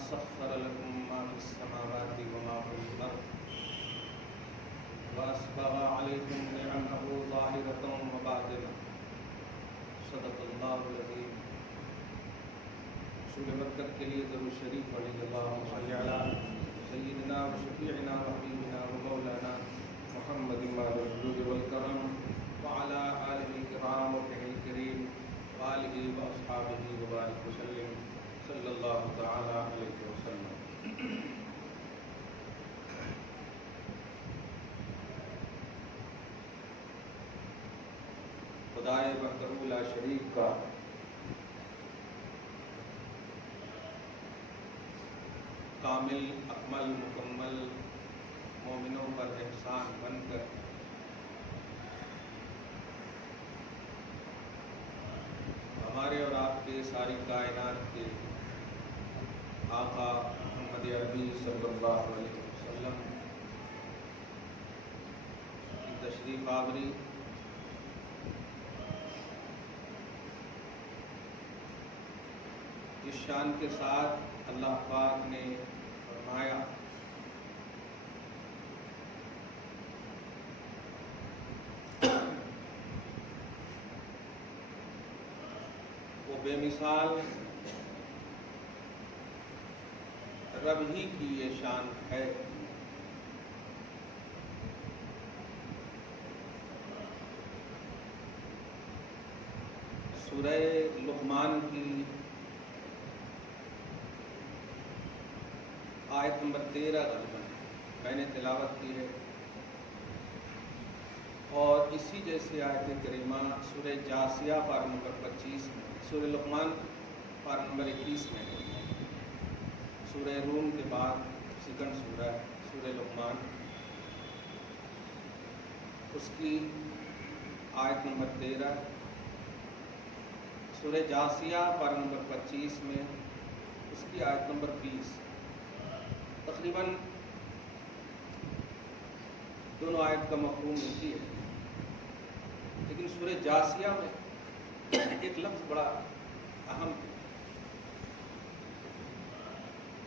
سخر لكم ما في السماوات وما في الأرض وأسبغ عليكم نعمه ظاهرة وباطنة صدق الله العظيم. رسول برکت کے لیے درود شریف پڑھیں. اللهم صل علی سیدنا و شفیعنا و حبیبنا و مولانا محمد الجود والکرم وعلى آلہ الکرام وصحبہ الکریم وآلہ واصحابہ وبارک وسلم صلی اللہ تعالی علیہ وسلم. خدائے وحدہ لا شریک کا کامل اکمل مکمل مومنوں پر احسان بن کر ہمارے اور آپ کے ساری کائنات کے آقا محمد عربی صلی اللہ علیہ وسلم کی تشریف آوری جس شان کے ساتھ اللہ پاک نے فرمایا وہ بے مثال رب ہی کی یہ شان ہے. سورہ لقمان کی آیت نمبر 13 غالباً میں نے تلاوت کی ہے، اور اسی جیسے آیت کریمہ سورہ جاثیہ پارہ نمبر 25 میں، سورہ لقمان پارہ نمبر 21 میں، سورہ روم کے بعد سیکنڈ سورہ سورہ لقمان، اس کی آیت نمبر 13، سورہ جاثیہ پارہ نمبر 25 میں اس کی آیت نمبر 20. تقریباً دونوں آیت کا مفہوم ایک ہی ہے، لیکن سورہ جاثیہ میں ایک لفظ بڑا اہم ہے.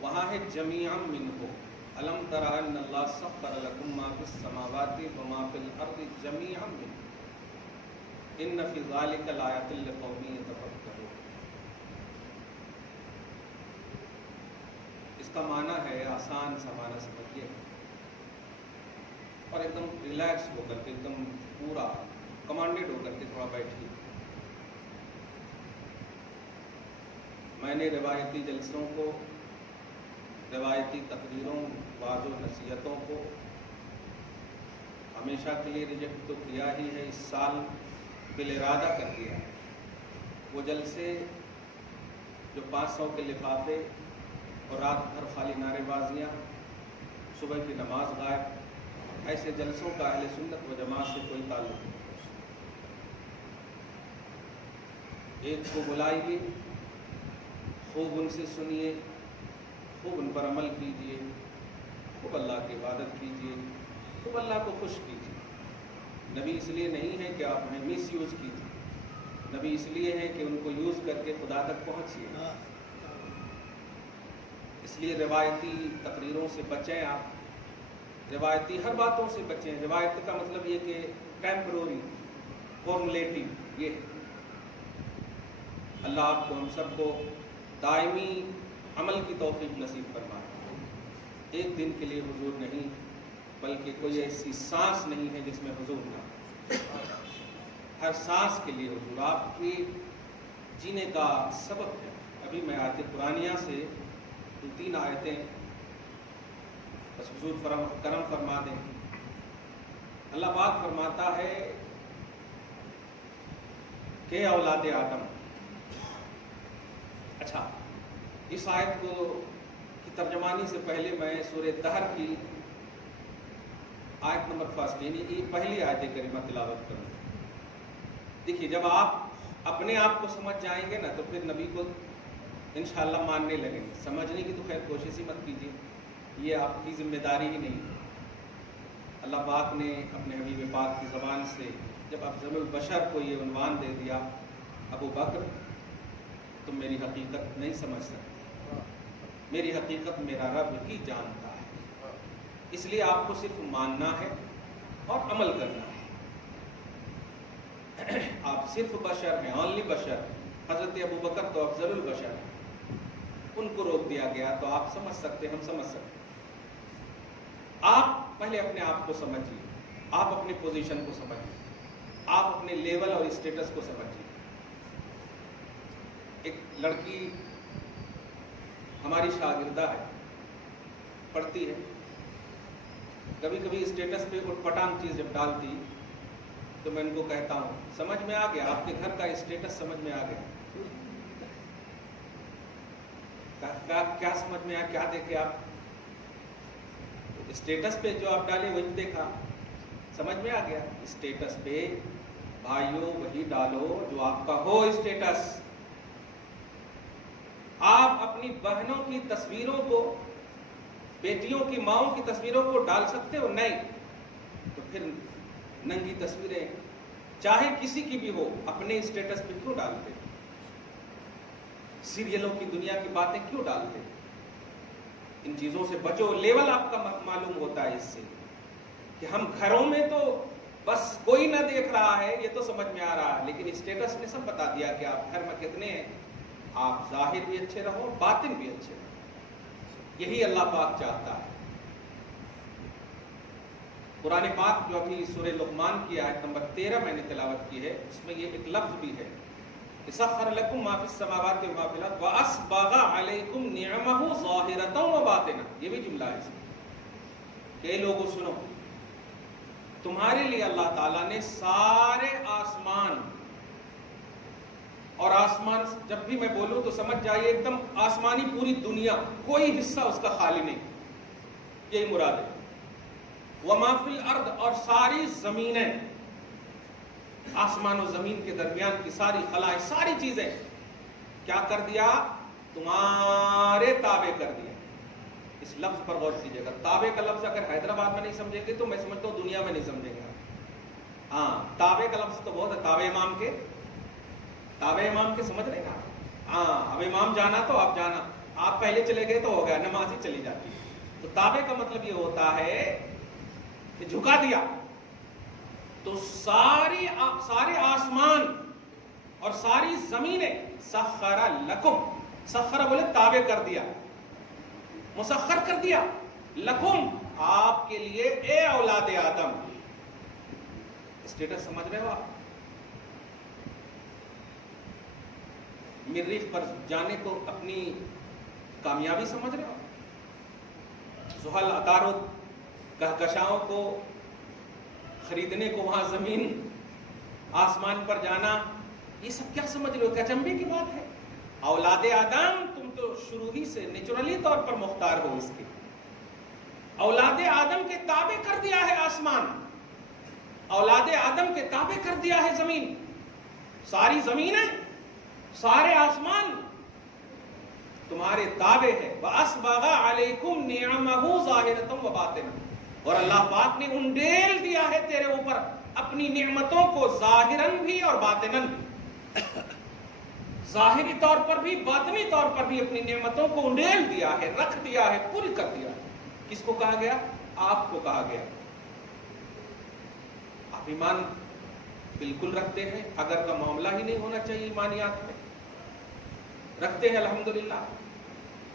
وہاں ہے جمیعا منہ الم تر ان اللہ سخر لکم ما فی السماوات وما فی الارض جمیعا منہ ان فی ذلک لآیات لقوم یتفکرون. اس کا معنی ہے، آسان سا معنی سمجھیے، اور ایک دم ریلیکس ہو کر کے، ایک دم پورا کمانڈیڈ ہو کر کے تھوڑا بیٹھیے. میں نے روایتی جلسوں کو، روایتی تقریروں، وعظ و نصیحتوں کو ہمیشہ کے لیے ریجیکٹ تو کیا ہی ہے، اس سال بالارادہ کر دیا ہے. وہ جلسے جو 500 کے لفافے اور رات بھر خالی نعرے بازیاں، صبح کی نماز غائب، ایسے جلسوں کا اہل سنت و جماعت سے کوئی تعلق نہیں. ایک کو بلائیے، خوب ان سے سنیے، خوب ان پر عمل کیجیے، خوب اللہ کی عبادت کیجیے، خوب اللہ کو خوش کیجیے. نبی اس لیے نہیں ہے کہ آپ انہیں مس یوز کیجیے، نبی اس لیے ہے کہ ان کو یوز کر کے خدا تک پہنچیے. اس لیے روایتی تقریروں سے بچیں، آپ روایتی ہر باتوں سے بچیں. روایت کا مطلب یہ کہ ٹیمپروری، فارمولیٹو، یہ اللہ آپ کو ہم سب کو دائمی عمل کی توفیق نصیب فرمائے. ایک دن کے لیے حضور نہیں، بلکہ کوئی ایسی سانس نہیں ہے جس میں حضور نہ. ہر سانس کے لیے حضور آپ کے جینے کا سبب ہے. ابھی میں آیت قرآنیہ سے 2-3 آیتیں بس حضور کرم فرما دیں. اللہ پاک فرماتا ہے کہ اولاد آدم. اچھا، اس آیت کی ترجمانی سے پہلے میں سورہ دہر کی آیت نمبر 1 یعنی یہ پہلی آیت کریمہ تلاوت کروں. دیکھیے، جب آپ اپنے آپ کو سمجھ جائیں گے نا تو پھر نبی کو انشاءاللہ ماننے لگیں گے. سمجھنے کی تو خیر کوشش ہی مت کیجیے، یہ آپ کی ذمہ داری ہی نہیں. اللہ پاک نے اپنے حبیب پاک کی زبان سے جب افضل البشر کو یہ عنوان دے دیا، ابو بکر تم میری حقیقت نہیں سمجھ سکتے، میری حقیقت میرا رب ہی جانتا ہے. اس لیے آپ کو صرف ماننا ہے اور عمل کرنا ہے. آپ صرف بشر ہیں, اونلی بشر. حضرت ابوبکر تو افضل البشر ہیں, ان کو روک دیا گیا تو آپ سمجھ سکتے, ہم سمجھ سکتے. آپ پہلے اپنے آپ کو سمجھیے, آپ اپنی پوزیشن کو سمجھیے, آپ اپنے لیول اور اسٹیٹس کو سمجھیے. ایک لڑکی ہماری شاگردہ ہے, پڑھتی ہے. کبھی کبھی اسٹیٹس پہ اٹھ پٹانگ چیز جب ڈالتی تو میں ان کو کہتا ہوں, سمجھ میں آ گیا آپ کے گھر کا اسٹیٹس, سمجھ میں آ گیا. کیا سمجھ میں آیا, کیا دیکھے آپ اسٹیٹس پہ جو آپ ڈالے وہی دیکھا, سمجھ میں آ گیا. اسٹیٹس پہ بھائیوں وہی ڈالو جو آپ کا ہو اسٹیٹس. آپ اپنی بہنوں کی تصویروں کو, بیٹیوں کی ماؤں کی تصویروں کو ڈال سکتے ہو؟ نہیں. تو پھر ننگی تصویریں چاہے کسی کی بھی ہو اپنے اسٹیٹس پہ کیوں ڈالتے؟ سیریلوں کی دنیا کی باتیں کیوں ڈالتے؟ ان چیزوں سے بچو. لیول آپ کا معلوم ہوتا ہے اس سے کہ ہم گھروں میں تو بس کوئی نہ دیکھ رہا ہے, یہ تو سمجھ میں آ رہا ہے, لیکن اسٹیٹس نے سب بتا دیا کہ آپ گھر میں کتنے ہیں. آپ ظاہر بھی اچھے رہو, باطن بھی اچھے رہو. یہی اللہ پاک چاہتا ہے. قرآن پاک جو ابھی سورہ لقمان کی آیت نمبر 13 میں نے تلاوت کی ہے, اس میں یہ ایک لفظ بھی ہے, سخر لکم ما فی السماوات و ما فی الارض واسبغ علیکم نعمہ ظاہرۃ و باطنہ. یہ بھی جملہ ہے اس میں کہ لوگوں سنو, تمہارے لیے اللہ تعالیٰ نے سارے آسمان, اور آسمان جب بھی میں بولوں تو سمجھ جائیے ایک دم آسمانی پوری دنیا, کوئی حصہ اس کا خالی نہیں, یہی مراد ہے. وما فی الارض, اور ساری زمینیں, آسمان و زمین کے درمیان کی ساری خلائق, ساری چیزیں کیا کر دیا؟ تمہارے تابع کر دیا. اس لفظ پر غور کیجیے گا. تابع کا لفظ اگر حیدرآباد میں نہیں سمجھیں گے تو میں سمجھتا ہوں دنیا میں نہیں سمجھیں گے. ہاں, تابع کا لفظ تو بہت ہے. تابع امام کے, تابع امام کے سمجھ رہے نا. ہاں, اب امام جانا تو آپ جانا, آپ پہلے چلے گئے تو ہو گیا, نماز ہی چلی جاتی. تو تابع کا مطلب یہ ہوتا ہے کہ جھکا دیا. تو سارے آسمان اور ساری زمینیں سخر لکم, سخر بولے تابع کر دیا, مسخر کر دیا, لکم آپ کے لیے, اے اولاد آدم. اسٹیٹس سمجھ رہے ہو آپ؟ مریخ پر جانے کو اپنی کامیابی سمجھ رہے ہو؟ زحل عطارد کہکشاؤں کو خریدنے کو, وہاں زمین آسمان پر جانا, یہ سب کیا سمجھ رہے ہو؟ کچمبے کی بات ہے. اولاد آدم تم تو شروع ہی سے نیچرلی طور پر مختار ہو اس کے. اولاد آدم کے تابع کر دیا ہے آسمان, اولاد آدم کے تابع کر دیا ہے زمین. ساری زمینیں, سارے آسمان تمہارے تابع ہے. وَأَسْبَغَ عَلَيْكُمْ نِعَمَهُ ظَاهِرَةً وَبَاطِنًا, اور اللہ پاک نے انڈیل دیا ہے تیرے اوپر اپنی نعمتوں کو, ظاہراً بھی اور باطناً بھی. ظاہری طور پر بھی باطنی طور پر بھی اپنی نعمتوں کو انڈیل دیا ہے, رکھ دیا ہے, پوری کر دیا ہے. کس کو کہا گیا؟ آپ کو کہا گیا. آپ ایمان بالکل رکھتے ہیں, اگر کا معاملہ ہی نہیں ہونا چاہیے ایمانیات میں, رکھتے ہیں الحمدللہ.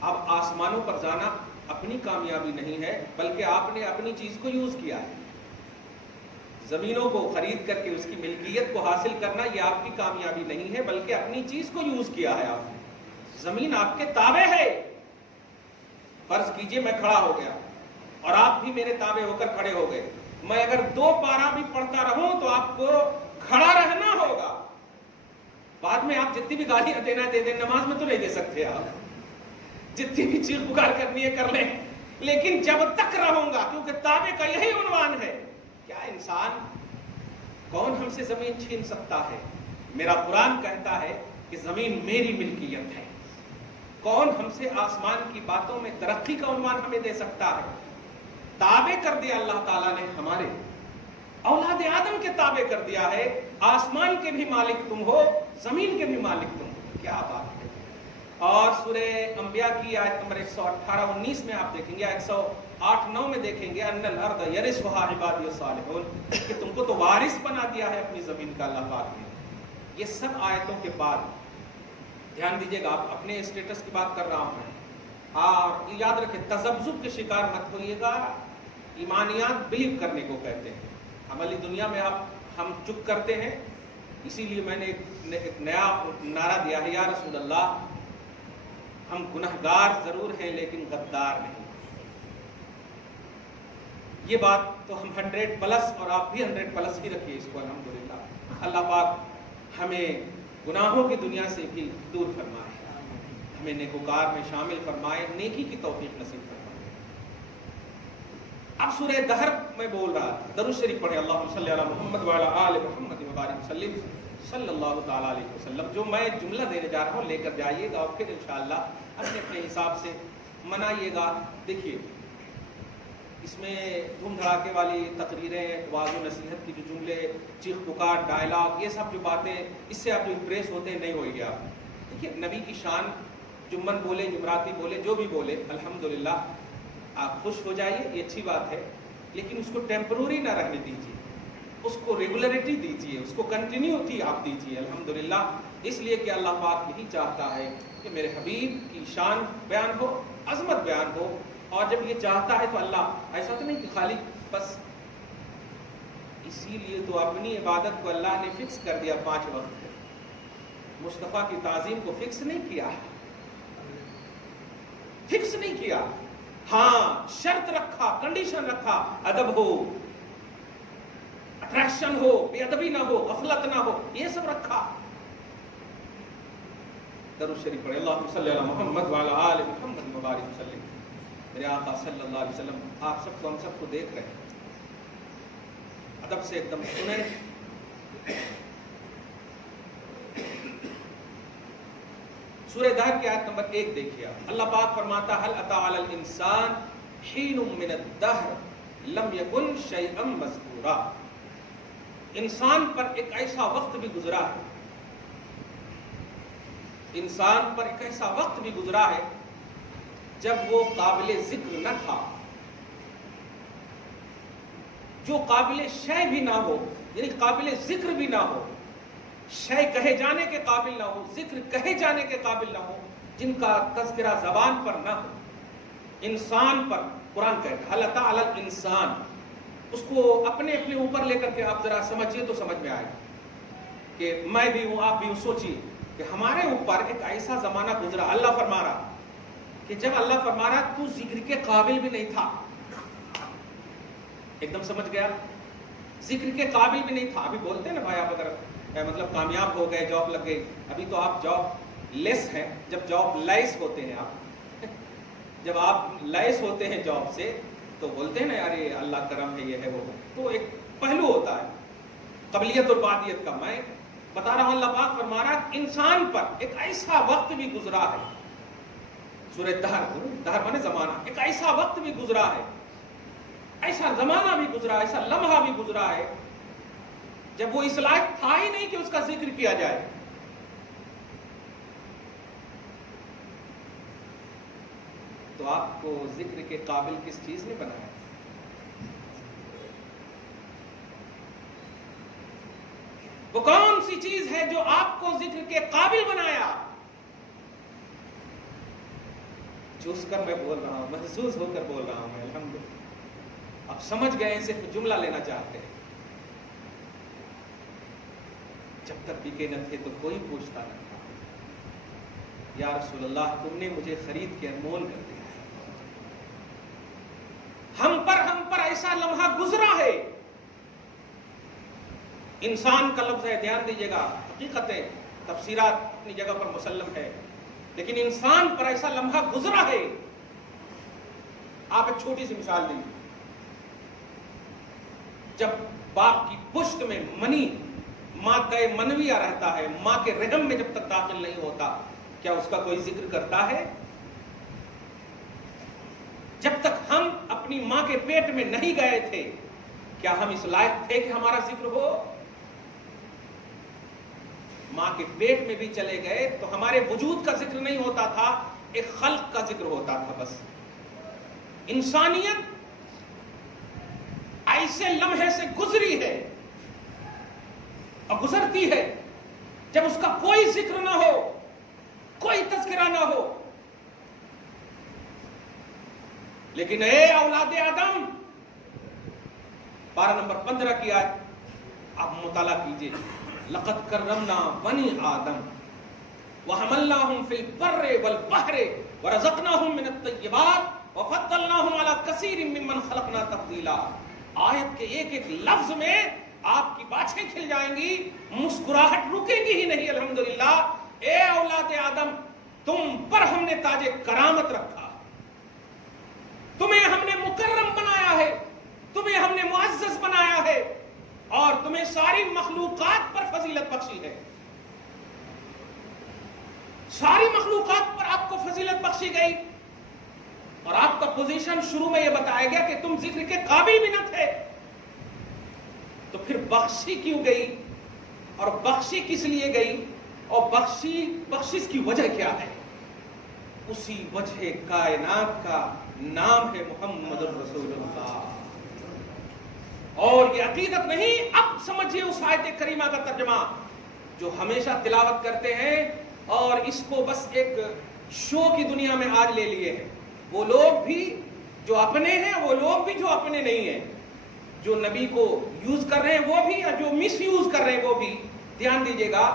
اب آسمانوں پر جانا اپنی کامیابی نہیں ہے, بلکہ آپ نے اپنی چیز کو یوز کیا ہے. زمینوں کو خرید کر کے اس کی ملکیت کو حاصل کرنا یہ آپ کی کامیابی نہیں ہے, بلکہ اپنی چیز کو یوز کیا ہے آپ نے. زمین آپ کے تابع ہے. فرض کیجئے میں کھڑا ہو گیا اور آپ بھی میرے تابع ہو کر کھڑے ہو گئے. میں اگر 2 پارا بھی پڑھتا رہوں تو آپ کو کھڑا رہنا ہوگا. بعد میں آپ جتنی بھی گالیاں دینا دے دیں, نماز میں تو نہیں دے سکتے آپ, جتنی بھی چیخ پکار کرنی ہے کر لیں, لیکن جب تک رہوں گا, کیونکہ تابع کا یہی عنوان ہے. کیا انسان, کون ہم سے زمین چھین سکتا ہے؟ میرا قرآن کہتا ہے کہ زمین میری ملکیت ہے. کون ہم سے آسمان کی باتوں میں ترقی کا عنوان ہمیں دے سکتا ہے؟ تابع کر دیا اللہ تعالیٰ نے ہمارے, اولاد آدم کے تابع کر دیا ہے. آسمان کے بھی مالک تم ہو, زمین کے بھی مالک تم ہو. کیا بات ہے. اور سورہ انبیاء کی آیت نمبر 118-19 میں آپ دیکھیں گے، 108-9 میں دیکھیں گے ان الارض یرثھا عبادی الصالحون، کہ تم کو تو وارث بنا دیا ہے اپنی زمین کا اللہ پاک نے۔ یہ سب آیتوں کے بعد دھیان دیجیے گا، آپ اپنے اسٹیٹس کی بات کر رہا ہوں میں، اور یاد رکھیں تذبذب کے شکار مت ہوئیے گا۔ ایمانیات بلیو کرنے کو کہتے ہیں، عملی دنیا میں ہم چپ کرتے ہیں، اسی لیے میں نے ایک نیا نعرہ دیا ہے، یا رسول اللہ ہم گنہگار ضرور ہیں لیکن غدار نہیں۔ یہ بات تو ہم 100+ اور آپ بھی 100+ ہی رکھیے اس کو، الحمدللہ۔ اللہ پاک ہمیں گناہوں کی دنیا سے بھی دور فرمائے، ہمیں نیکوکار میں شامل فرمائے، نیکی کی توفیق نصیب فرمائے۔ اب سورہ دہر میں بول رہا تھا، درود شریف پڑھے، اللہم صلی علی محمد وعلی آل محمد وبارک وسلم صلی اللہ تعالیٰ علیہ وسلم۔ جو میں جملہ دینے جا رہا ہوں لے کر جائیے گا اور پھر انشاءاللہ اپنے اپنے حساب سے منائیے گا۔ دیکھیے اس میں دھوم دھڑاکے والی تقریریں، واعظ و نصیحت کی جو جملے، چیخ پکار، ڈائلاگ، یہ سب جو باتیں، اس سے آپ جو امپریس ہوتے ہیں نہیں ہوئے گے آپ۔ دیکھیے نبی کی شان، جمن بولے، جمراتی بولے، جو بھی بولے، الحمدللہ آپ خوش ہو جائیے، یہ اچھی بات ہے، لیکن اس کو ٹیمپروری نہ رہنے دیجیے، اس کو ریگولرٹی دیجیے، اس کو کنٹینیوٹی آپ دیجیے، الحمدللہ۔ اس لیے کہ اللہ پاک یہی چاہتا ہے کہ میرے حبیب کی شان بیان ہو، عظمت بیان ہو، اور جب یہ چاہتا ہے تو اللہ ایسا تو نہیں کہ خالی بس، اسی لیے تو اپنی عبادت کو اللہ نے فکس کر دیا 5 وقت۔ مصطفیٰ کی تعظیم کو فکس نہیں کیا، فکس نہیں کیا، ہاں شرط رکھا، کنڈیشن رکھا، ادب ہو، اٹریکشن ہو، بے ادبی نہ ہو، غفلت نہ ہو، یہ سب رکھا۔ درود شریف پڑھے، اللہم صلی علی محمد وعلی آل محمد وبارک وسلم۔ میرے آقا صلی اللہ علیہ وسلم آپ سب کو، ہم سب کو دیکھ رہے ہیں، ادب سے ایک دم سنیں۔ سورہ دہر کی آیت نمبر 1 دیکھیے، اللہ پاک فرماتا ہے، هل اتى على الانسان حين من الدهر لم يكن شيئا مذكورا۔ انسان پر ایک ایسا وقت بھی گزرا ہے، انسان پر ایک ایسا وقت بھی گزرا ہے جب وہ قابل ذکر نہ تھا، جو قابل شے بھی نہ ہو، یعنی قابل ذکر بھی نہ ہو، شے کہے جانے کے قابل نہ ہو، ذکر کہے جانے کے قابل نہ ہو، جن کا تذکرہ زبان پر نہ ہو، انسان پر قرآن کہتا ہے، هل اتى على الانسان۔ اس کو اپنے اپنے اوپر لے کر کے آپ ذرا سمجھیے تو سمجھ میں آئے کہ میں بھی ہوں، آپ بھی ہوں۔ سوچیے کہ ہمارے اوپر ایک ایسا زمانہ گزرا، اللہ فرما رہا کہ جب اللہ فرما رہا تو ذکر کے قابل بھی نہیں تھا، ایک دم سمجھ گیا، ذکر کے قابل بھی نہیں تھا۔ ابھی بولتے ہیں نا بھائی، آپ اگر مطلب کامیاب ہو گئے، جاب لگ گئی، ابھی تو آپ جاب لیس ہیں، جب جاب لیس ہوتے ہیں آپ، جب آپ لیس ہوتے ہیں جاب سے تو بولتے ہیں نا یار یہ اللہ کرم ہے، یہ ہے وہ، تو ایک پہلو ہوتا ہے قبلیت اور بعدیت کا۔ میں بتا رہا ہوں، اللہ پاک فرما رہا ہے انسان پر ایک ایسا وقت بھی گزرا ہے، سورہ دہر، دہر مانے زمانہ، ایک ایسا وقت بھی گزرا ہے، ایسا زمانہ بھی گزرا، ایسا لمحہ بھی گزرا ہے جب وہ اس لائق تھا ہی نہیں کہ اس کا ذکر کیا جائے۔ تو آپ کو ذکر کے قابل کس چیز نے بنایا؟ وہ کون سی چیز ہے جو آپ کو ذکر کے قابل بنایا؟ چوس کر میں بول رہا ہوں، محسوس ہو کر بول رہا ہوں میں، الحمدللہ۔ آپ سمجھ گئے، صرف جملہ لینا چاہتے ہیں۔ جب تک بکے نہ تھے تو کوئی پوچھتا نہ تھا، یا رسول اللہ تم نے مجھے خرید کے انمول کر دیا ہے۔ ہم پر ایسا لمحہ گزرا ہے، انسان کا لفظ ہے، دھیان دیجیے گا، حقیقتیں تفسیرات اپنی جگہ پر مسلم ہے، لیکن انسان پر ایسا لمحہ گزرا ہے۔ آپ ایک چھوٹی سی مثال دیجیے، جب باپ کی پشت میں منی، مادہ منویہ رہتا ہے، ماں کے رحم میں جب تک داخل نہیں ہوتا، کیا اس کا کوئی ذکر کرتا ہے؟ جب تک ہم اپنی ماں کے پیٹ میں نہیں گئے تھے، کیا ہم اس لائق تھے کہ ہمارا ذکر ہو؟ ماں کے پیٹ میں بھی چلے گئے تو ہمارے وجود کا ذکر نہیں ہوتا تھا، ایک خلق کا ذکر ہوتا تھا بس. انسانیت ایسے لمحے سے گزری ہے اور گزرتی ہے جب اس کا کوئی ذکر نہ ہو، کوئی تذکرہ نہ ہو. لیکن اے اولاد آدم، پارہ نمبر 15 کی آیت آپ مطالعہ کیجئے. لقد کرمنا بنی آدم وحملناہم فی البر والبحر ورزقناہم من الطیبات وفضلناہم علی کثیر ممن خلقنا تفضیلا. آیت کے ایک ایک لفظ میں آپ کی باتیں کھل جائیں گی، مسکراہٹ رکیں گی ہی نہیں. الحمدللہ اے اولاد آدم، تم پر ہم نے تاج کرامت رکھا، تمہیں ہم نے مکرم بنایا ہے، تمہیں ہم نے معزز بنایا ہے، اور تمہیں ساری مخلوقات پر فضیلت بخشی ہے. ساری مخلوقات پر آپ کو فضیلت بخشی گئی، اور آپ کا پوزیشن شروع میں یہ بتایا گیا کہ تم ذکر کے قابل بھی نہ تھے. تو پھر بخشی کیوں گئی، اور بخشی کس لیے گئی، اور بخشش کی وجہ کیا ہے؟ اسی وجہ کائنات کا نام ہے محمد الرسول اللہ. اور یہ عقیدت نہیں، اب سمجھیے اس آیت کریمہ کا ترجمہ جو ہمیشہ تلاوت کرتے ہیں اور اس کو بس ایک شو کی دنیا میں آج لے لیے ہیں. وہ لوگ بھی جو اپنے ہیں، وہ لوگ بھی جو اپنے نہیں ہیں، جو نبی کو یوز کر رہے ہیں وہ بھی، اور جو مس یوز کر رہے ہیں وہ بھی. دھیان دیجئے گا،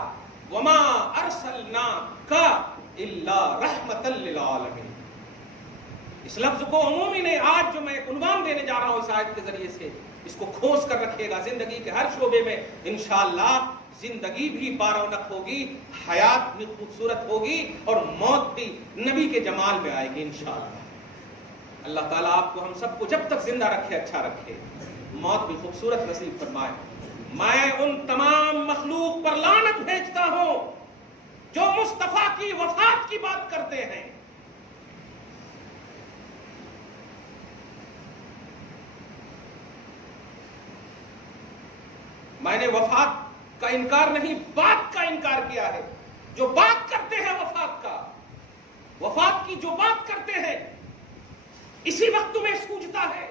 وما ارسلناک الا رحمۃ للعالمین. اس لفظ کو عمومی نے آج جو میں عنوان دینے جا رہا ہوں اس آیت کے ذریعے سے، اس کو کھوس کر رکھیے گا. زندگی کے ہر شعبے میں انشاءاللہ زندگی بھی بارونق ہوگی، حیات بھی خوبصورت ہوگی، اور موت بھی نبی کے جمال میں آئے گی انشاءاللہ. اللہ تعالیٰ آپ کو ہم سب کو جب تک زندہ رکھے اچھا رکھے، موت بھی خوبصورت نصیب فرمائے. میں ان تمام مخلوق پر لعنت بھیجتا ہوں جو مصطفیٰ کی وفات کی بات کرتے ہیں. میں نے وفات کا انکار نہیں، بات کا انکار کیا ہے. جو بات کرتے ہیں وفات کی جو بات کرتے ہیں، اسی وقت تمہیں سوجتا ہے.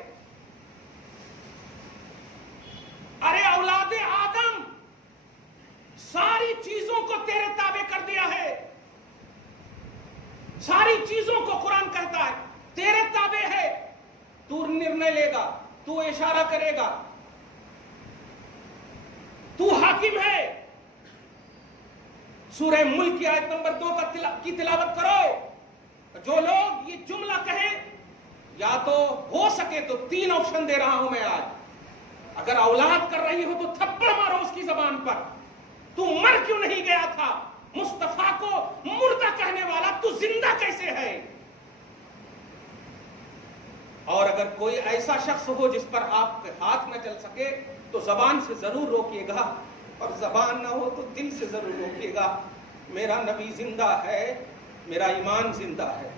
ارے اولاد آدم، ساری چیزوں کو تیرے تابع کر دیا ہے. ساری چیزوں کو قرآن کہتا ہے تیرے تابع ہے. تو نرنے لے گا، تو اشارہ کرے گا، تو حاکم ہے. سورہ ملک کی آیت نمبر 2 کی تلاوت کرو. جو لوگ یہ جملہ کہیں، یا تو ہو سکے تو 3 آپشن دے رہا ہوں میں آج. اگر اولاد کر رہی ہو تو تھپڑ مارو اس کی زبان پر. تو مر کیوں نہیں گیا تھا؟ مصطفیٰ کو مردہ کہنے والا تو زندہ کیسے ہے؟ اور اگر کوئی ایسا شخص ہو جس پر آپ کے ہاتھ نہ چل سکے تو زبان سے ضرور روکیے گا، اور زبان نہ ہو تو دل سے ضرور روکیے گا. میرا نبی زندہ ہے، میرا ایمان زندہ ہے،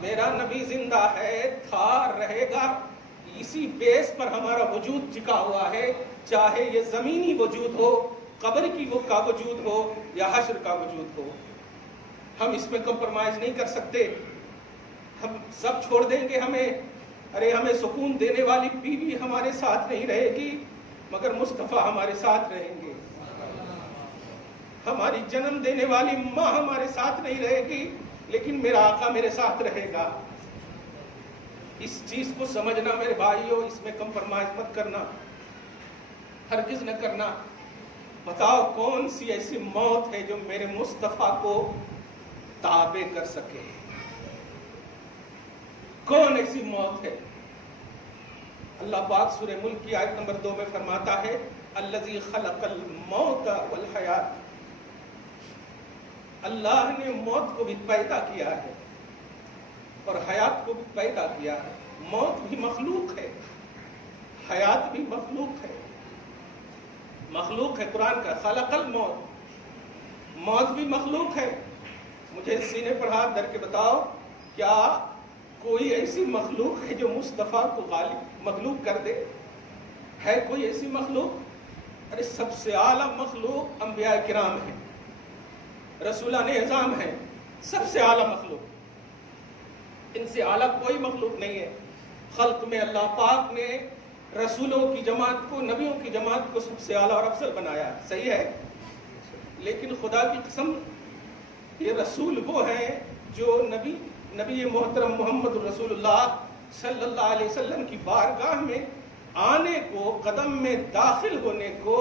میرا نبی زندہ ہے، تھا، رہے گا. اسی بیس پر ہمارا وجود ٹکا ہوا ہے، چاہے یہ زمینی وجود ہو، قبر کا وجود ہو، یا حشر کا وجود ہو. ہم اس میں کمپرمائز نہیں کر سکتے. ہم سب چھوڑ دیں گے ہمیں. ارے ہمیں سکون دینے والی بیوی ہمارے ساتھ نہیں رہے گی، مگر مصطفیٰ ہمارے ساتھ رہیں گے. ہماری جنم دینے والی ماں ہمارے ساتھ نہیں رہے گی، لیکن میرا آقا میرے ساتھ رہے گا. اس چیز کو سمجھنا میرے بھائیوں، اس میں کمپرمائز مت کرنا، ہرگز نہ کرنا. بتاؤ کون سی ایسی موت ہے جو میرے مصطفیٰ کو تابع کر سکے؟ کون ایسی موت ہے؟ اللہ پاک سورہ ملک کی آیت نمبر 2 میں فرماتا ہے الذی خلق الموت والحیات. اللہ نے موت کو بھی پیدا کیا ہے اور حیات کو بھی پیدا کیا ہے. موت بھی مخلوق ہے، حیات بھی مخلوق ہے. مخلوق ہے قرآن کا خلق الموت، موت بھی مخلوق ہے. مجھے سینے پر ہاتھ دھر کے بتاؤ، کیا کوئی ایسی مخلوق ہے جو مصطفیٰ کو غالب مغلوب کر دے؟ ہے کوئی ایسی مخلوق؟ ارے سب سے اعلیٰ مخلوق انبیاء کرام ہیں، رسولان اعظام ہیں، سب سے اعلیٰ مخلوق، ان سے اعلیٰ کوئی مخلوق نہیں ہے۔ خلق میں اللہ پاک نے رسولوں کی جماعت کو، نبیوں کی جماعت کو سب سے اعلیٰ اور افضل بنایا، صحیح ہے؟ لیکن خدا کی قسم یہ رسول وہ ہیں جو نبی محترم محمد رسول اللہ صلی اللہ علیہ وسلم کی بارگاہ میں آنے کو، قدم میں داخل ہونے کو،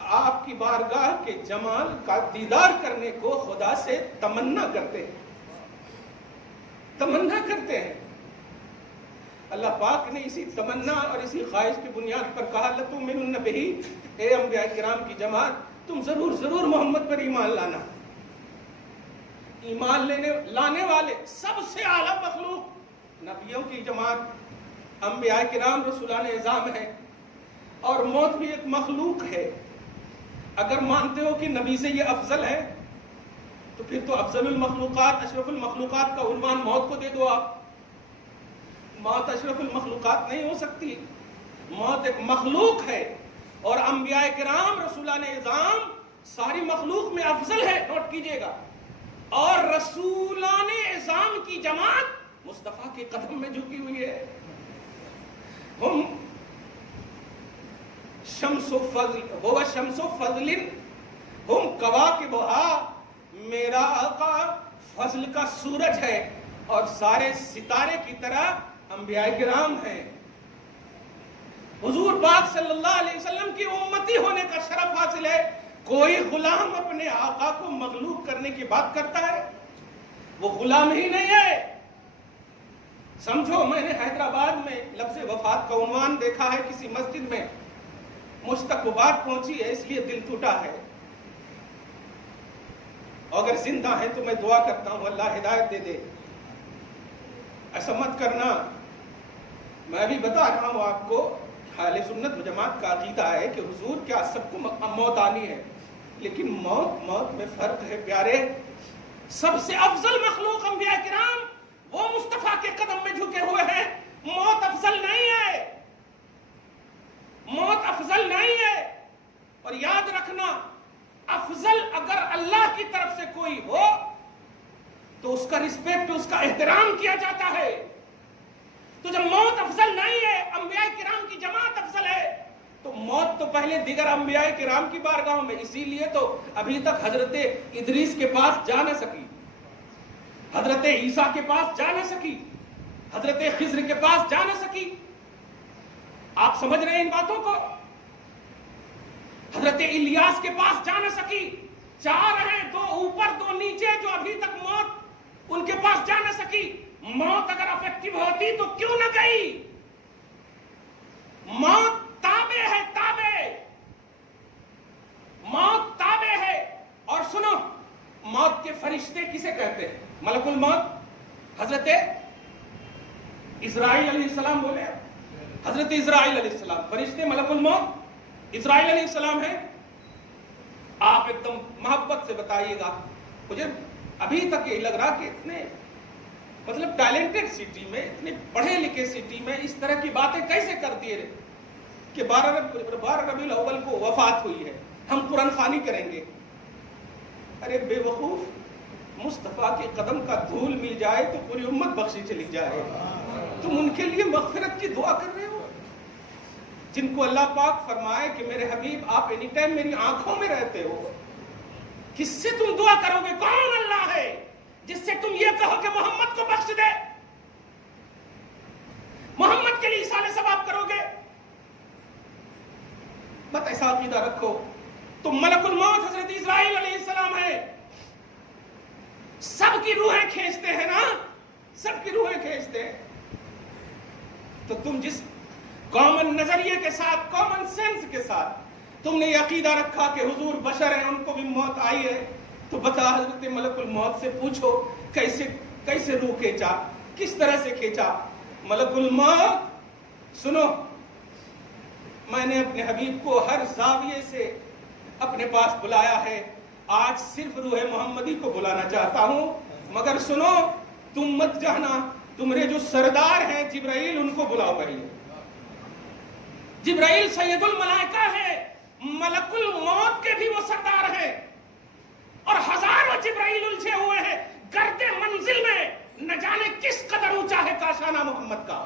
آپ کی بارگاہ کے جمال کا دیدار کرنے کو خدا سے تمنا کرتے ہیں، تمنا کرتے ہیں۔ اللہ پاک نے اسی تمنا اور اسی خواہش کی بنیاد پر کہا لَتُؤْمِنُنَّ بِهِ، اے انبیاء کرام کی جماعت تم ضرور محمد پر ایمان لانا۔ ایمان لانے والے سب سے اعلیٰ مخلوق نبیوں کی جماعت، انبیاء کرام رسولان اعظام ہیں، اور موت بھی ایک مخلوق ہے۔ اگر مانتے ہو کہ نبی سے یہ افضل ہے تو پھر تو افضل المخلوقات، اشرف المخلوقات کا عنوان موت کو دے دو آپ۔ موت اشرف المخلوقات نہیں ہو سکتی، موت ایک مخلوق ہے، اور انبیاء کرام رسولان اعظام ساری مخلوق میں افضل ہے، نوٹ کیجئے گا۔ اور رسولان اعظام کی جماعت مصطفیٰ کے قدم میں جھکی ہوئی ہے۔ ہم شمس و فضل، وہ شمس و فضل ہم کواکبہا، میرا آقا فضل کا سورج ہے اور سارے ستارے کی طرح انبیاء کرام ہیں۔ حضور پاک صلی اللہ علیہ وسلم کی امتی ہونے کا شرف حاصل ہے۔ کوئی غلام اپنے آقا کو مغلوب کرنے کی بات کرتا ہے؟ وہ غلام ہی نہیں ہے۔ سمجھو، میں نے حیدرآباد میں لفظ وفات کا عنوان دیکھا ہے کسی مسجد میں، مجھ تک وہ بات پہنچی ہے، اس لیے دل ٹوٹا ہے۔ اگر زندہ ہیں تو میں دعا کرتا ہوں اللہ ہدایت دے دے، ایسا مت کرنا۔ میں بھی بتا رہا ہوں آپ کو، اہل سنت و جماعت کا عقیدہ ہے کہ حضور کیا سب کو موت آنی ہے، لیکن موت میں فرق ہے پیارے۔ سب سے افضل مخلوق انبیاء کرام وہ مصطفیٰ کے قدم میں جھکے ہوئے ہیں۔ موت افضل نہیں ہے، موت افضل نہیں ہے۔ اور یاد رکھنا، افضل اگر اللہ کی طرف سے کوئی ہو تو اس کا رسپیکٹ، اس کا احترام کیا جاتا ہے۔ تو جب موت افضل نہیں ہے، انبیاء کرام کی جماعت افضل ہے، تو موت تو پہلے دیگر انبیاء کرام کی بارگاہوں میں۔ اسی لیے تو ابھی تک حضرت ادریس کے پاس جا نہ سکی، حضرت عیسیٰ کے پاس جا نہ سکی، حضرت خضر کے پاس جا نہ سکی۔ آپ سمجھ رہے ہیں ان باتوں کو؟ حضرت الیاس کے پاس جا نہ سکی۔ چار ہیں، دو اوپر دو نیچے، جو ابھی تک موت ان کے پاس جا نہ سکی۔ موت اگر افیکٹو ہوتی تو کیوں نہ گئی؟ موت تابع ہے، تابع، موت تابع ہے۔ اور سنو، موت کے فرشتے کسے کہتے ہیں؟ ملک الموت حضرت اسرائیل علیہ السلام بولے، حضرت اسرائیل علیہ السلام، فرشتے ملک الموت اسرائیل علیہ السلام ہیں۔ آپ ایک دم محبت سے بتائیے گا، مجھے ابھی تک یہ لگ رہا کہ اتنے مطلب ٹیلنٹڈ سٹی میں، اتنے پڑھے لکھے سٹی میں اس طرح کی باتیں کیسے کر دیے رہے کہ 12 ربیع الاول کو وفات ہوئی ہے، ہم قرآن خوانی کریں گے۔ ارے بے وقوف، مصطفیٰ کے قدم کا دھول مل جائے تو پوری امت بخشی چلی جائے۔ تم ان کے لیے مغفرت کی دعا کر رہے ہو، جن کو اللہ پاک فرمائے کہ میرے حبیب آپ اینی ٹائم میری آنکھوں میں رہتے ہو۔ کس سے تم دعا کرو گے؟ کون اللہ ہے جس سے تم یہ کہو کہ محمد کو بخش دے؟ محمد کے لیے اصالہ ثواب کرو گے؟ مت ایسا عقیدہ رکھو۔ تو ملک الموت حضرت اسرائیل علیہ السلام ہے، سب کی روحیں کھینچتے ہیں نا، سب کی روحیں کھینچتے ہیں۔ تو تم جس کامن نظریے کے ساتھ، کامن سینس کے ساتھ تم نے یہ عقیدہ رکھا کہ حضور بشر ہیں، ان کو بھی موت آئی ہے، تو بتا حضرت ملک الموت سے پوچھو کیسے روح کھینچا، کس طرح سے کھینچا؟ ملک الموت سنو، میں نے اپنے حبیب کو ہر زاویے سے اپنے پاس بلایا ہے، آج صرف روح محمدی کو بلانا چاہتا ہوں، مگر سنو، تم مت جانا، تمہارے جو سردار ہیں جبرائیل، ان کو بلاؤ پہلے۔ جبرائیل سید الملائکہ ہے، ملک الموت کے بھی وہ سردار ہیں اور ہزاروں جبرائیل الجھے ہوئے ہیں گرد منزل میں، نہ جانے کس قدر اونچا ہے کاشانہ محمد کا۔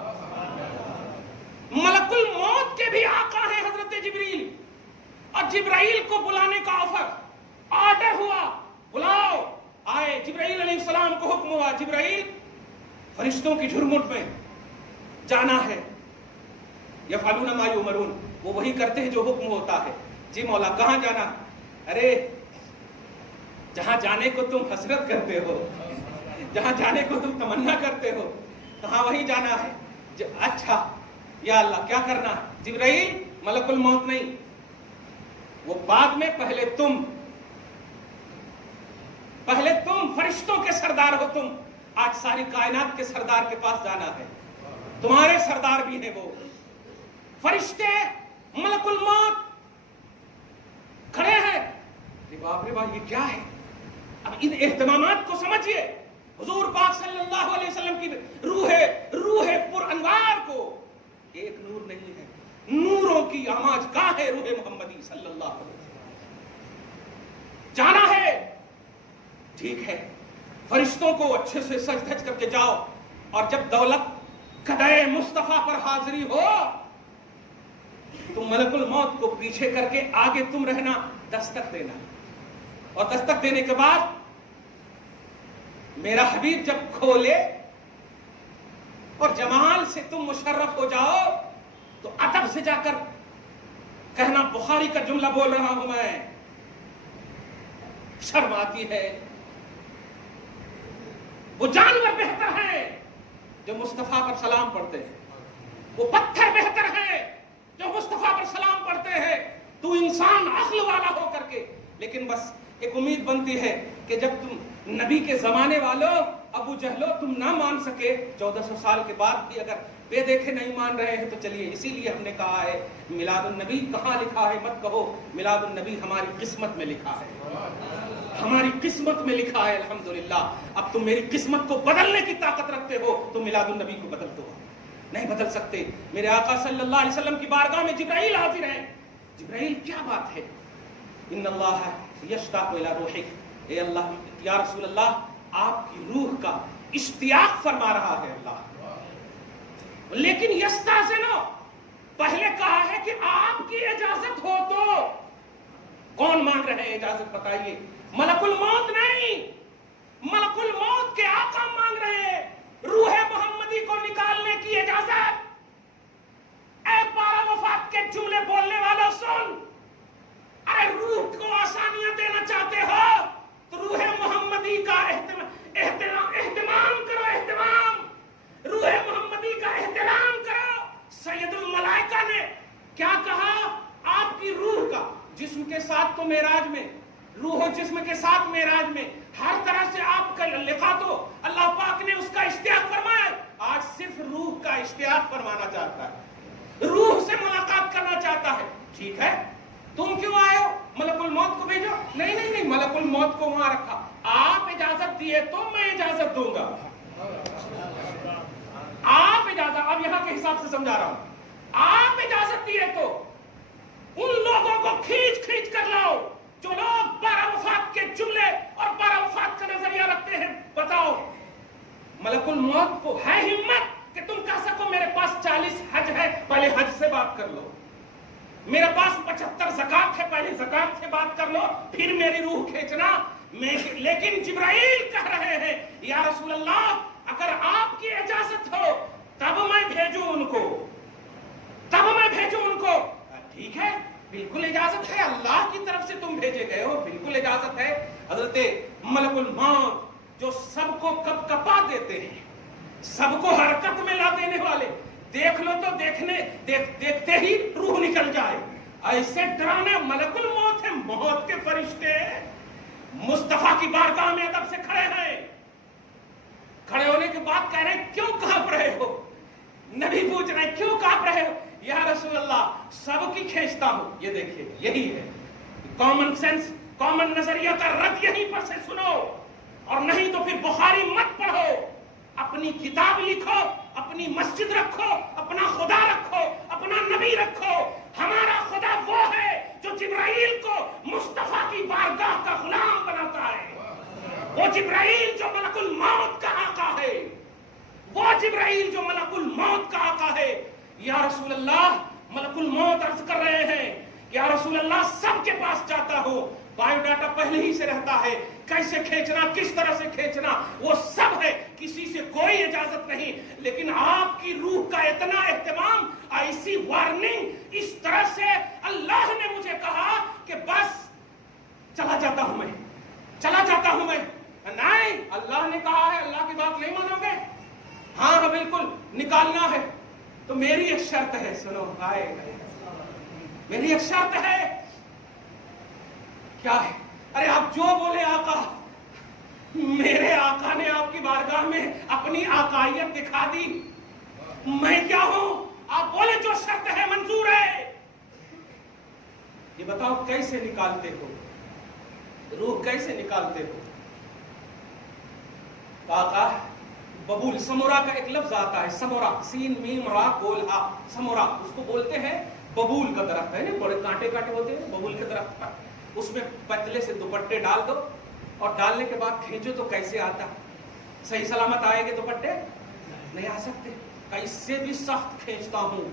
ملک الموت کے بھی آقا ہیں حضرت جبریل، اور جبرائیل کو بلانے کا آرڈر ہوا، بلاؤ، آئے۔ جبرائیل علیہ السلام کو حکم ہوا، جبرائیل فرشتوں کی جھرمٹ میں جانا ہے۔ یفعلون ما یؤمرون، وہ وہی کرتے ہیں جو حکم ہوتا ہے۔ جی مولا کہاں جانا؟ ارے جہاں جانے کو تم حسرت کرتے ہو، جہاں جانے کو تم تمنا کرتے ہو، کہاں وہی جانا ہے۔ اچھا یا اللہ کیا کرنا ہے؟ جبرائیل ملک الموت نہیں، وہ بعد میں، پہلے تم فرشتوں کے سردار ہو، تم آج ساری کائنات کے سردار کے پاس جانا ہے، تمہارے سردار بھی ہیں وہ فرشتے۔ ملک الموت کھڑے ہیں، باپ رے باپ یہ کیا ہے؟ اب ان اہتمامات کو سمجھیے، حضور پاک صلی اللہ علیہ وسلم کی روح پر انوار کو ایک نور نہیں ہے، نوروں کی آماج گاہ ہے روح محمدی صلی اللہ علیہ وسلم۔ جانا ہے، ٹھیک ہے، فرشتوں کو اچھے سے سج دھج کر کے جاؤ، اور جب دولت قدائے مصطفیٰ پر حاضری ہو تم ملک الموت کو پیچھے کر کے آگے تم رہنا، دستک دینا، اور دستک دینے کے بعد میرا حبیب جب کھولے اور جمال سے تم مشرف ہو جاؤ تو ادب سے جا کر کہنا، بخاری کا جملہ بول رہا ہوں میں، شرم آتی ہے۔ وہ جانور بہتر ہیں جو مصطفیٰ پر سلام پڑھتے ہیں، وہ پتھر بہتر ہیں جو مصطفیٰ پر سلام پڑھتے ہیں۔ تو انسان عقل والا ہو کر کے، لیکن بس ایک امید بنتی ہے کہ جب تم نبی کے زمانے والوں ابو جہلو تم نہ مان سکے، 1400 سال کے بعد بھی اگر بے دیکھے نہیں مان رہے ہیں تو چلیے، اسی لیے ہم نے کہا ہے میلاد النبی کہاں لکھا ہے مت کہو، میلاد النبی ہماری قسمت میں لکھا ہے، ہماری قسمت میں لکھا ہے الحمدللہ۔ اب تم میری قسمت کو بدلنے کی طاقت رکھتے ہو تو میلاد النبی کو بدل دو، نہیں بدل سکتے۔ میرے آقا صلی اللہ علیہ وسلم کی بارگاہ میں جبرائیل حاضر ہیں۔ جبرائیل کیا بات ہے؟ ان اللہ یشتاق الی روحک، اے اللہ یا رسول اللہ آپ کی روح کا اشتیاق فرما رہا ہے اللہ، لیکن یستاذنو پہلے کہا ہے کہ آپ کی اجازت ہو تو۔ کون مانگ رہے ہیں اجازت بتائیے؟ ملک الموت نہیں، ملک الموت کے آقا مانگ رہے ہیں روح محمدی کو نکالنے کی اجازت۔ اے پارا وفات کے جملے بولنے والا سن، ارے روح کو آسانیاں دینا چاہتے ہو تو روح محمدی کا اہتمام کرو، اہتمام روح محمدی کا احترام کرو۔ سید الملائکہ نے کیا کہا؟ آپ کی روح کا، جسم کے ساتھ تو معراج میں، روح و جسم کے ساتھ معراج میں ہر طرح سے آپ کا لقا تو اللہ پاک نے اس کا اشتیاق فرمایا، آج صرف روح کا اشتیاق فرمانا چاہتا ہے، روح سے ملاقات کرنا چاہتا ہے۔ ٹھیک ہے، تم کیوں آئے ہو؟ ملک الموت کو بھیجو۔ نہیں نہیں نہیں، ملک الموت کو وہاں رکھا، آپ اجازت دیے تو میں اجازت دوں گا، آپ اجازت، اب یہاں کے حساب سے سمجھا رہا ہوں، آپ اجازت دیے تو ان لوگوں کو کھینچ کھینچ کر لاؤ جو لوگ بارہ وفات کے جملے اور بارہ وفات کا نظریہ رکھتے ہیں۔ بتاؤ ملک الموت کو ہے ہمت کہ تم کہہ سکو میرے پاس 40 حج ہے، پہلے حج سے بات کر لو، میرے پاس 75 زکات ہے، پہلے زکات سے بات کر لو، پھر میری روح کھینچنا۔ لیکن جبرائیل کہہ رہے ہیں یا رسول اللہ اگر آپ کی اجازت ہو تب میں بھیجوں ان کو، تب میں بھیجوں ان کو۔ ٹھیک ہے، بالکل اجازت ہے، اللہ کی طرف سے تم بھیجے گئے ہو، بالکل اجازت ہے۔ حضرت ملک الموت جو سب کو کپ کپا دیتے ہیں، سب کو حرکت میں لا دینے والے، دیکھ لو تو دیکھتے ہی روح نکل جائے، ایسے ڈرانے ملک الموت ہے، موت کے فرشتے مصطفیٰ کی بارگاہ میں ادب سے کھڑے ہیں۔ کھڑے ہونے کے بعد کہہ رہے ہیں کیوں کانپ رہے ہو؟ نبی پوچھ رہے ہیں کیوں کانپ رہے ہو؟ یا رسول اللہ سب کی کھینچتا ہوں۔ یہ دیکھیے یہی ہے کامن سینس، کامن نظریہ کا رد یہیں پر سے سنو، اور نہیں تو پھر بخاری مت پڑھو، اپنی کتاب لکھو، اپنی مسجد رکھو، اپنا خدا رکھو، اپنا نبی رکھو۔ ہمارا خدا وہ ہے جو جبرائیل جبرائیل کو مصطفیٰ کی بارگاہ کا غلام بناتا ہے. وہ جبرائیل جو ملک الموت کا آقا ہے، وہ جبرائیل جو ملک الموت کا آقا ہے. یا رسول اللہ، ملک الموت عرض کر رہے ہیں یا رسول اللہ سب کے پاس جاتا ہو، بایو ڈاٹا پہلے ہی سے رہتا ہے، کیسے کھینچنا، کس طرح سے کھینچنا وہ سب ہے، کسی سے کوئی اجازت نہیں. لیکن آپ کی روح کا اتنا اہتمام، ایسی وارننگ، اس طرح سے اللہ نے مجھے کہا کہ بس چلا جاتا ہوں میں، چلا جاتا ہوں میں. نہیں، اللہ نے کہا ہے، اللہ کی بات نہیں مانو گے؟ ہاں بالکل نکالنا ہے. تو میری ایک شرط ہے، سنو، میری ایک شرط ہے. کیا ہے؟ ارے آپ جو بولے آقا. میرے آقا نے آپ کی بارگاہ میں اپنی آقائیت دکھا دی. میں کیا ہوں؟ آپ بولے جو شرط ہے منظور ہے. یہ بتاؤ کیسے نکالتے ہو روح، کیسے نکالتے ہو؟ آقا ببول، سمورا کا ایک لفظ آتا ہے، سمورا، سین میم را گول ہا، سمورا، اس کو بولتے ہیں ببول کا درخت ہے نا، بڑے کانٹے کانٹے ہوتے ہیں ببول کے درخت پر. اس میں پتلے سے دوپٹے ڈال دو اور ڈالنے کے بعد کھینچو تو کیسے آتا؟ صحیح سلامت آئے گے دوپٹے؟ نہیں آ سکتے. اس سے بھی سخت کھینچتا ہوں.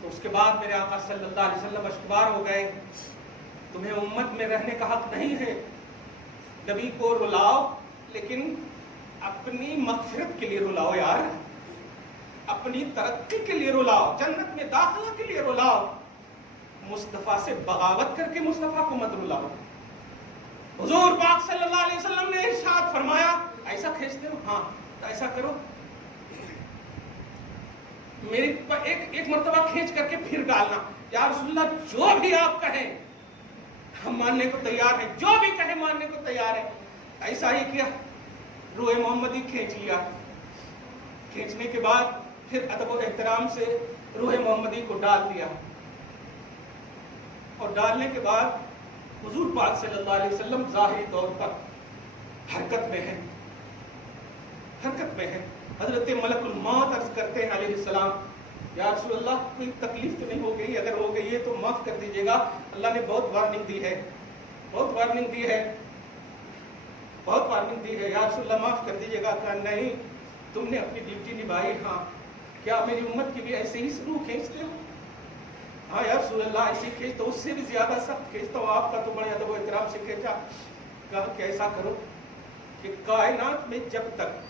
تو اس کے بعد میرے آقا صلی اللہ علیہ وسلم اشکبار ہو گئے، تمہیں امت میں رہنے کا حق نہیں ہے. نبی کو رلاؤ لیکن اپنی مغفرت کے لیے رلاؤ یار، اپنی ترقی کے لیے رلاؤ، جنت میں داخلہ کے لیے رلاؤ. مصطفیٰ سے بغاوت کر کے مصطفیٰ کو مت رلاؤ. حضور پاک صلی اللہ علیہ وسلم نے ارشاد فرمایا، ایسا کھینچتے ہو؟ ہاں، تو ایسا کرو، میری ایک مرتبہ کھینچ کر کے پھر ڈالنا. یا رسول اللہ جو بھی آپ کہیں ہم ماننے کو تیار ہیں، جو بھی کہیں ماننے کو تیار ہے. ایسا ہی کیا، روح محمدی کھینچ لیا. کھینچنے کے بعد پھر ادب و احترام سے روح محمدی کو ڈال دیا. اور ڈالنے کے بعد حضور پاک صلی اللہ علیہ وسلم ظاہری طور پر حرکت میں ہیں، حرکت میں ہیں. حضرت ملک الموت عرض کرتے ہیں علیہ السلام، یا رسول اللہ کوئی تکلیف تو نہیں ہو گئی؟ اگر ہو گئی ہے تو معاف کر دیجیے گا، اللہ نے بہت وارننگ دی ہے، بہت وارننگ دی ہے، بہت وارننگ دی ہے، یا رسول اللہ معاف کر دیجیے گا. کہا نہیں، تم نے اپنی ڈیوٹی نبھائی. ہاں، کیا میری امت کی بھی ایسے ہی روح کھینچتے ہو؟ ہاں یا رسول اللہ ایسے کھینچتا ہوں، اس سے بھی زیادہ سخت کھینچتا ہوں. آپ کا تو بڑے ادب و احترام سے کھینچا. کہا کہ ایسا کرو کہ کائنات میں جب تک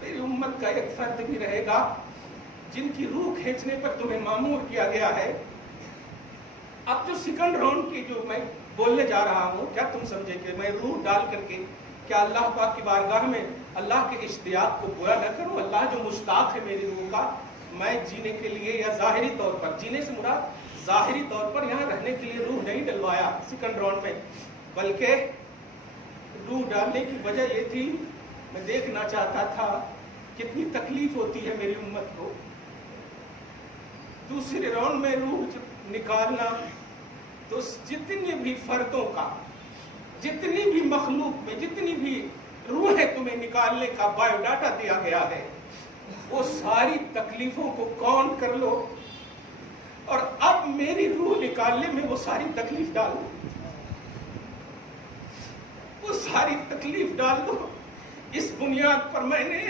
میری امت کا ایک فرد بھی رہے گا جن کی روح کھینچنے پر تمہیں مامور کیا گیا ہے. اب جو سیکنڈ راؤنڈ کی جو میں بولنے جا رہا ہوں، کیا تم سمجھے کہ میں روح ڈال کر کے کیا اللہ پاک کی بارگاہ میں اللہ کے اشتیاق کو پورا نہ کروں؟ اللہ جو مشتاق ہے میری روح کا، میں جینے کے لیے یا ظاہری طور پر، جینے سے مراد ظاہری طور پر یہاں رہنے کے لیے روح نہیں ڈلوایا سیکنڈ راؤنڈ میں، بلکہ روح ڈالنے کی وجہ یہ تھی میں دیکھنا چاہتا تھا کتنی تکلیف ہوتی ہے میری امت کو. دوسرے راؤنڈ میں روح جب نکالنا تو جتنی بھی فردوں کا، جتنی بھی مخلوق میں جتنی بھی روح ہے تمہیں نکالنے کا بایو ڈاٹا دیا گیا ہے، وہ ساری تکلیفوں کو کاؤنٹ کر لو اور اب میری روح نکالنے میں وہ ساری تکلیف ڈال دو، وہ ساری تکلیف ڈال دو. اس بنیاد پر میں نے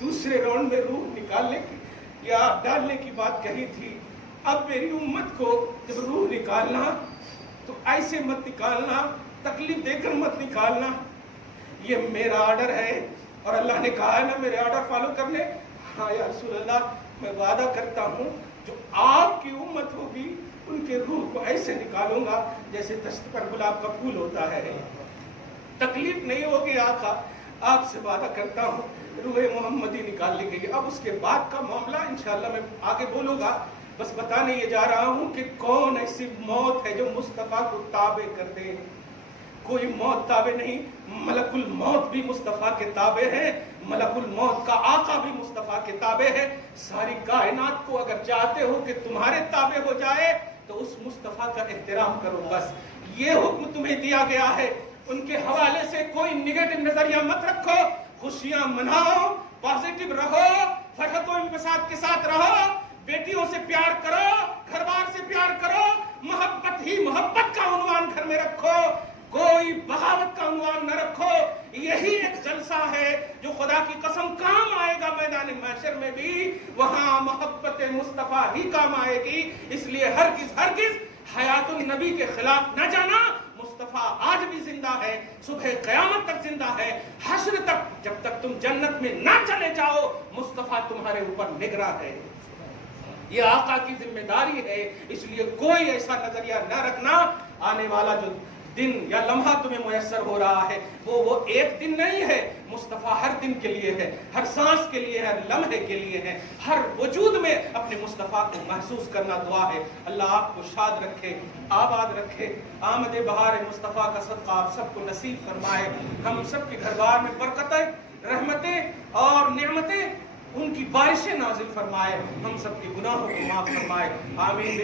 دوسرے راؤنڈ میں روح نکالنے کی یا ڈالنے کی بات کہی تھی. اب میری امت کو جب روح نکالنا تو ایسے مت نکالنا، تکلیف دے کر مت نکالنا. یہ میرا آرڈر ہے اور اللہ نے کہا ہے نا میرے آرڈر فالو کرنے. ہاں یا رسول اللہ، میں وعدہ کرتا ہوں جو آپ کی امت ہوگی ان کے روح کو ایسے نکالوں گا جیسے دشت پر گلاب کا پھول ہوتا ہے. تکلیف نہیں ہوگی آقا، آپ سے وعدہ کرتا ہوں روح محمدی نکال لی گئی. اب اس کے بعد کا معاملہ انشاءاللہ میں آگے بولوں گا. بس بتانے یہ جا رہا ہوں کہ کون ایسی موت ہے جو مصطفیٰ کو تابع کر دے. کوئی موت تابع نہیں، ملک الموت بھی مصطفیٰ کے تابع ہے، ملک الموت کا آقا بھی مصطفیٰ کے تابع ہے. ساری کائنات کو اگر چاہتے ہو کہ تمہارے تابع ہو جائے تو اس مصطفیٰ کا احترام کرو. بس یہ حکم تمہیں دیا گیا ہے. ان کے حوالے سے کوئی نگیٹو نظریہ مت رکھو، خوشیاں مناؤ، پازیٹو رہو، فرحت و انبساط کے ساتھ رہو، بیٹیوں سے پیار کرو، گھر بار سے پیار کرو، محبت ہی محبت کا عنوان گھر میں رکھو، کوئی بغاوت کا عنوان نہ رکھو. یہی ایک جلسہ ہے جو خدا کی قسم کام آئے گا میدان محشر میں بھی، وہاں محبت مصطفیٰ ہی کام آئے گی. اس لیے ہرگز حیات النبی کے خلاف نہ جانا. مصطفیٰ آج بھی زندہ ہے، صبح قیامت تک زندہ ہے، حشر تک، جب تک تم جنت میں نہ چلے جاؤ مصطفیٰ تمہارے اوپر نگراں ہے. یہ آقا کی ذمہ داری ہے. اس لیے کوئی ایسا نظریہ نہ رکھنا آنے والا جو دن یا لمحہ تمہیں میسر ہو رہا ہے وہ ایک دن نہیں ہے. مصطفیٰ ہر دن کے لیے ہے، ہر سانس کے لیے ہے، ہر لمحے کے لیے ہے. ہر وجود میں اپنے مصطفیٰ کو محسوس کرنا دعا ہے. اللہ آپ کو شاد رکھے، آباد رکھے. آمد بہار مصطفیٰ کا صدقہ آپ سب کو نصیب فرمائے. ہم سب کے گھر بار میں برکتیں، رحمتیں اور نعمتیں، ان کی بارشیں نازل فرمائے. ہم سب کے گناہوں کو معاف فرمائے. آمین.